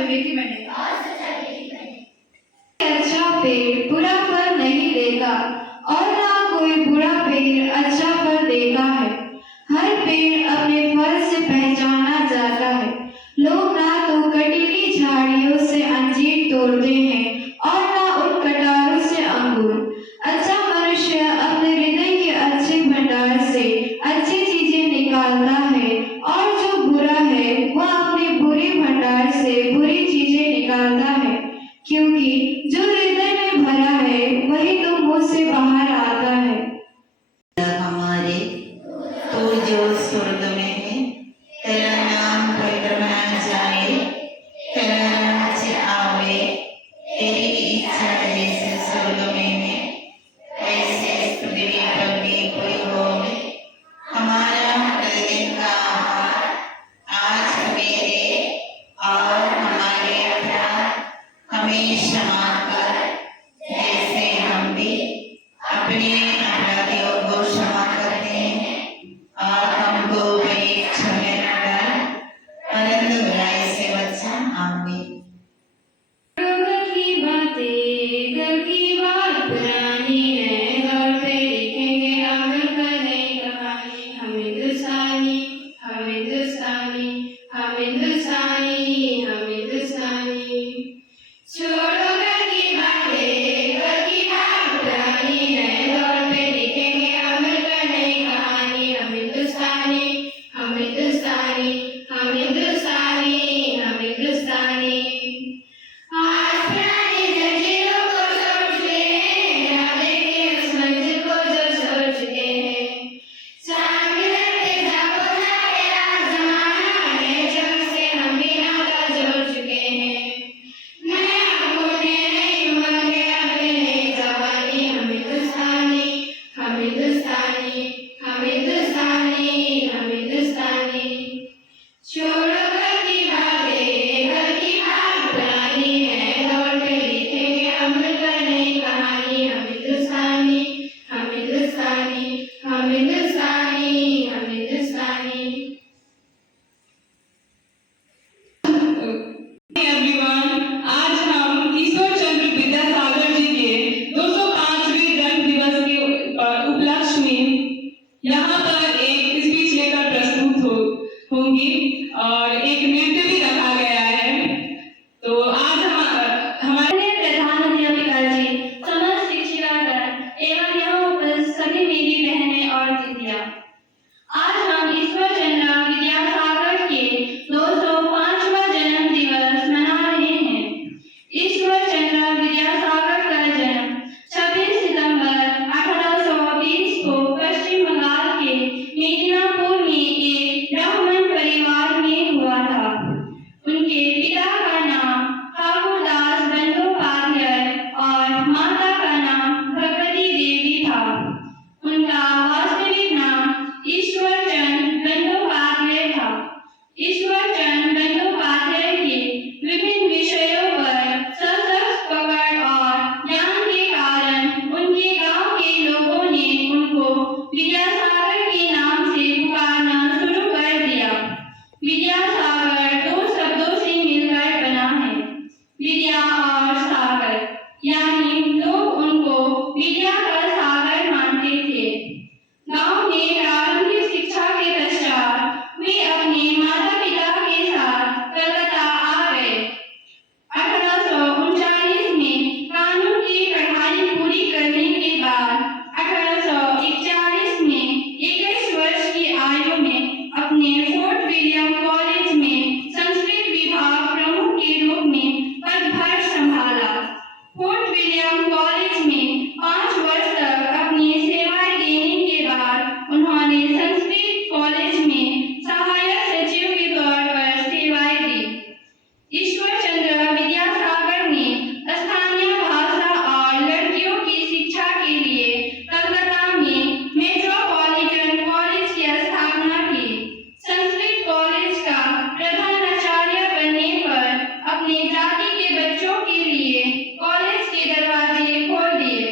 विवेकी बने। अच्छा पेड़ बुरा फल नहीं देगा और ना कोई बुरा पेड़ अच्छा फल देता है। हर पेड़ अपने फल से पहचाना जाता है। लोग ना तो कटीली झाड़ियों से अंजीर तोड़ते हैं और ना उन कटारों से अंगूर। अच्छा मनुष्य अपने हृदय के अच्छे भंडार से अच्छी चीजें निकालता है और जो बुरा है वह अपने बुरे भंडार से बुरी चीजें निकालता है, क्योंकि जो हृदय में भरा है वही तो मुंह से बाहर आता है। हमारे तू जो स्वर्ग में है, तेरा नाम पवित्रमाना जाए, तेरा राज्य आवे, तेरी इच्छा जैसे स्वर्ग में है वैसे पृथ्वी पर भी कोई हो। हमारा प्रतिदिन का आहार आज हमें दे और हमारे अपराध हमें क्षमा कर, जैसे हम भी अपने अपराधियों को क्षमा करते हैं, और हमको परीक्षा में न डाल परंतु बुराई से बचा। आमीन। घर की बात पुरानी है, घर पे लिखेंगे अमर कर नई कहानी। हम हिंदुस्तानी, हम हिंदुस्तानी, हम हिंदुस्तानी, हम हिंदुस्तानी। छोड़ो घर की बातें, घर की बात पुरानी है, घर पे लिखेंगे अमर कर नई कहानी। हम हिंदुस्तानी, हम हिंदुस्तानी, हम हिंदुस्तानी, हम हिंदुस्तानी। आज पुरानी जंजीरों को छोड़ चुके हैं, आगे के उस मंजिल को जो छोड़ चुके हैं। सामने रहते जाको जाके राज जमाना है, जग से हम भी नाता जोड़ चुके हैं। नए आंखों ने नई उमंगे अपने नई जवानी। हम हिंदुस्तानी, हम हिंदुस्तानी, हम हिंदुस्तानी, हम हिंदुस्तानी। छोड़ो घर की बातें, घर की बात पुरानी है, दौड़ पे लिखेंगे अमर कर नई कहानी। हम हिंदुस्तानी, हम हिंदुस्तानी, हम हिंदुस्तानी, हम हिंदुस्तानी। एवरीवन, आज हम ईश्वर चंद्र विद्यासागर जी के 205वें जन्म दिवस के उपलक्ष्य में यहाँ पर एक स्पीच लेकर प्रस्तुत होंगी और एक नृत्य भी रखा गया है। तो आज हमारे प्रधान अध्यापिका जी, समस्त शिक्षिकागण एवं यहाँ उपस्थित सभी मेरी बहनें और दीदियाँ, आज हम ईश्वर चंद्र विद्यासागर के 205वां जन्म दिवस मना रहे हैं। ईश्वर चंद्र विद्यासागर का जन्म 26 सितंबर 1820 को पश्चिम बंगाल के मेदिनीपुर में एक ब्राह्मण परिवार में हुआ था। उनके पिता का नाम ठाकुरदास बंदोपाध्याय और माता का नाम भगवती देवी था। उनका वास्तविक नाम ईश्वरचंद बंदोपाध्याय था। ईश्वरचंद बंदोपाध्याय के विभिन्न विषयों पर सशक्त पकड़ और ज्ञान के कारण उनके गांव के लोगों ने उनको विद्यासागर के नाम से पुकारना शुरू कर दिया। विद्यासागर दो शब्दों से मिलकर बना है, विद्या और सागर, यानी लोग उनको विद्या का सागर मानते थे। गांव में प्रारंभिक शिक्षा के पश्चात वे अपने माता पिता के साथ कलकत्ता आ गए। 1839 में कानून की पढ़ाई पूरी करने के बाद 1841 में 21 वर्ष की आयु में अपने फोर्ट विलियम कॉलेज में संस्कृत विभाग प्रमुख के रूप में पदभार संभाला। फोर्ट विलियम कॉलेज में 5 वर्ष तक अपनी सेवाएं देने के बाद उन्होंने संस्कृत कॉलेज में सहायक सचिव के तौर पर सेवाएं दी। ईश्वरचंद्र विद्यासागर ने स्थानीय भाषा और लड़कियों की शिक्षा के लिए कलकत्ता में मेट्रोपॉलिटन कॉलेज की स्थापना की। संस्कृत कॉलेज का प्रधानाचार्य बनने पर अपने जाति के बच्चों के लिए कॉलेज के दरवाजे खोल दिए।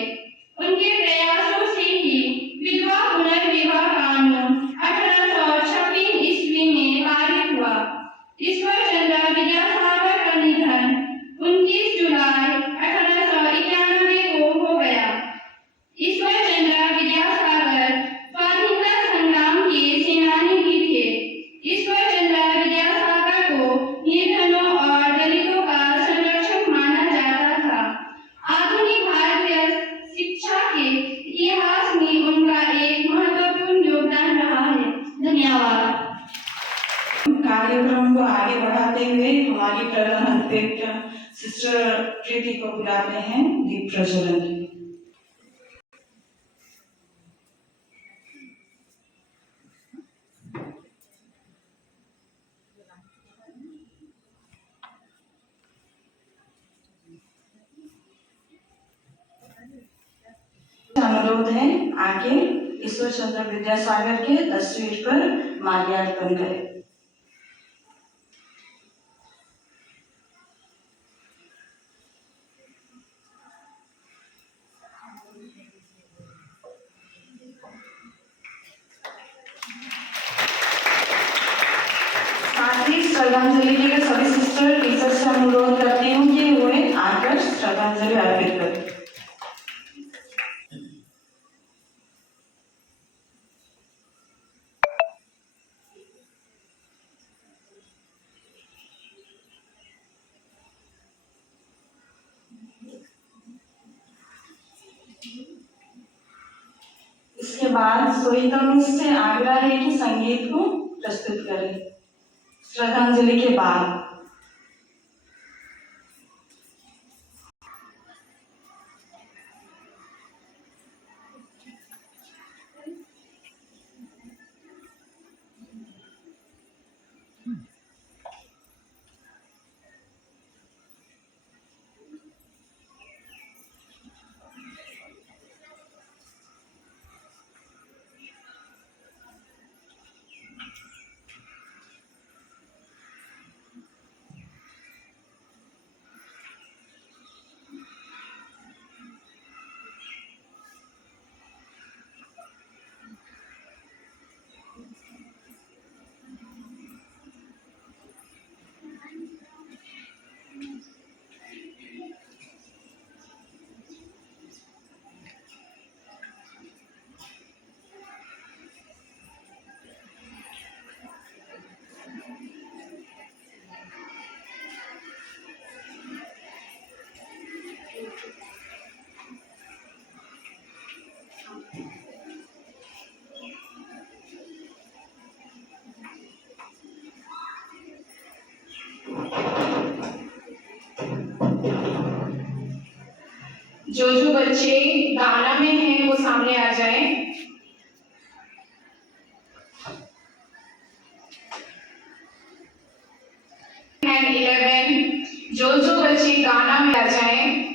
उनके प्रयासों से ही विधवा पुनर्विवाह कानून 1826 ईस्वी में पारित हुआ। ईश्वरचंद्र विद्यासागर का निधन निधन 29 जुलाई 1891 को हो गया। ईश्वर चंद्र विद्यासागर स्वाधीनता संग्राम के सेनानी भी थे। ईश्वर चंद्र विद्यासागर को निर्धनों और दलितों का संरक्षक माना जाता था। आधुनिक भारतीय शिक्षा के इतिहास में उनका एक महत्वपूर्ण योगदान रहा है। धन्यवाद। कार्यक्रम को आगे बढ़ाते हुए हमारी प्रधान अध्यक्ष सिस्टर प्रीति को बुलाते हैं दीप प्रज्वलन के लिए। अनुरोध है आगे ईश्वर चंद्र विद्यासागर के तस्वीर पर माल्यार्पण करें। साथ ही श्रद्धांजलि के लिए सभी सिस्टर टीचर से अनुरोध करती हूँ कि वे आकर श्रद्धांजलि अर्पित करें। इसके बाद सोहिता मिस से आग्रह है कि संगीत को प्रस्तुत करें श्रद्धांजलि के बाद। जो बच्चे गाना में हैं वो सामने आ जाएं। एंड 11 जो बच्चे गाना में आ जाएं।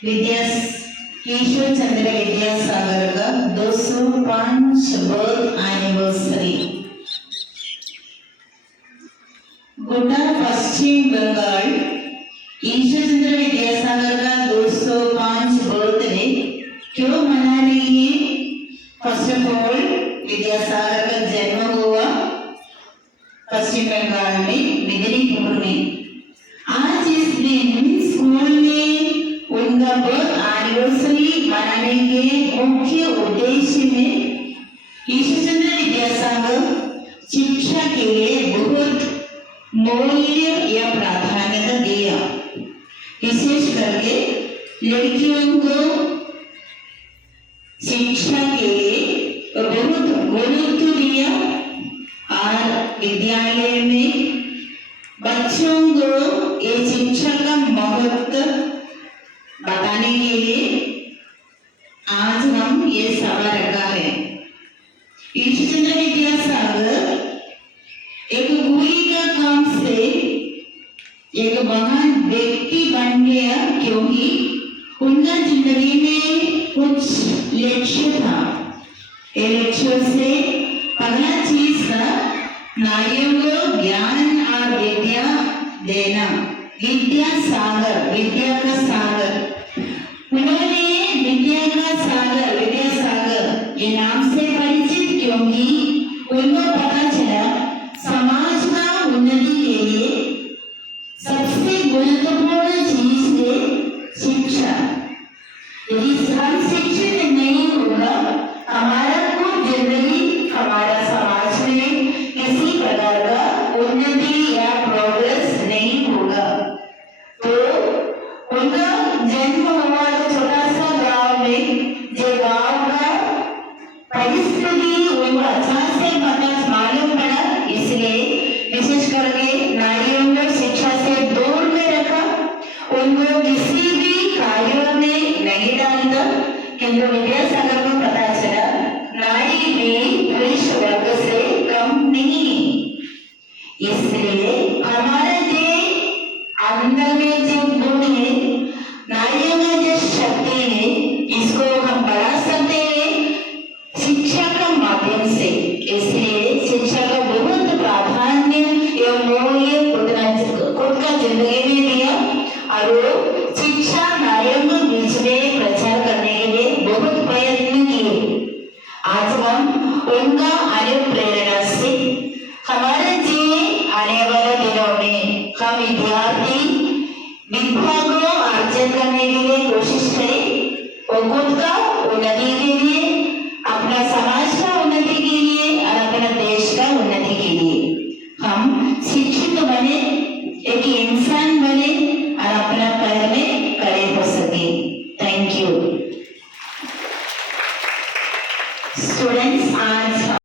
ईश्वर चंद्र विद्यासागर का 205 बर्थ एनिवर्सरी। गोड्डा पश्चिम बंगाल ईश्वर चंद्र विद्यासागर का 205 बर्थडे क्यों मना रही है? फर्स्ट ऑफ ऑल, विद्यासागर का जन्म हुआ पश्चिम बंगाल में मेदिनीपुर में। आज इस दिन स्कूल में उनका बर्थ एनिवर्सरी मनाने के मुख्य उद्देश्य में ईश्वरचंद्र विद्यासागर शिक्षा के लिए बहुत मूल्य या प्राधान्यता दिया। विशेष करके लड़कियों को शिक्षा के लिए बहुत गुरुत्व दिया और विद्यालय में बच्चों को ये शिक्षा का महत्व बताने के लिए आज हम ये सभा रखा है। ईश्वरचंद्र विद्यासागर एक कूली का काम से एक महान व्यक्ति बन गया, क्योंकि उनका जिंदगी में कुछ लक्ष्य था। ये लक्ष्य से पहला चीज था नारियों को ज्ञान और विद्या देना। विद्यासागर, विद्या का सागर। उन्होंने विद्यासागर ये नाम से परिचित, क्योंकि उनको पता चला समाज का उन्नति के लिए सबसे महत्वपूर्ण चीज है शिक्षा। यदि हम शिक्षित नहीं होगा, हमारा कुछ जिंदगी, हमारा समाज में किसी प्रकार का उन्नति या प्रोग्रेस नहीं होगा। तो उनका जन्म हुआ तो छोटा सा गांव में, जो गांव का परिस्थिति उनको अच्छा से पता मालूम पड़ा, इसलिए विशेष करके नारियों को शिक्षा से दूर में रखा, उनको किसी भी कार्यों में नहीं डालता। किंतु विद्यासागर को पता चला नारी भी पुरुष वर्ग से कम नहीं है। इसलिए हमारे जो अंदर में जो गुण है, नारियों में जो शक्ति है, इसको हम बढ़ा सकते हैं शिक्षा का माध्यम से। इसलिए शिक्षा का बहुत प्राधान्य एवं मूल्य खुद का जिंदगी में दिया और वो शिक्षा नारियों के बीच में प्रचार करने के लिए बहुत प्रयत्न किए। आज हम उनका अनुप्रेरणा से हमारे जीवन आने वाले दिनों में हम विद्यार्थी विद्या को अर्जन करने के लिए कोशिश करें और खुद का उन्नति के लिए, अपना समाज का उन्नति के लिए और अपना देश का उन्नति के लिए हम शिक्षित बने, एक इंसान बने और अपना पैर में खड़े हो सके। Thank you students. आज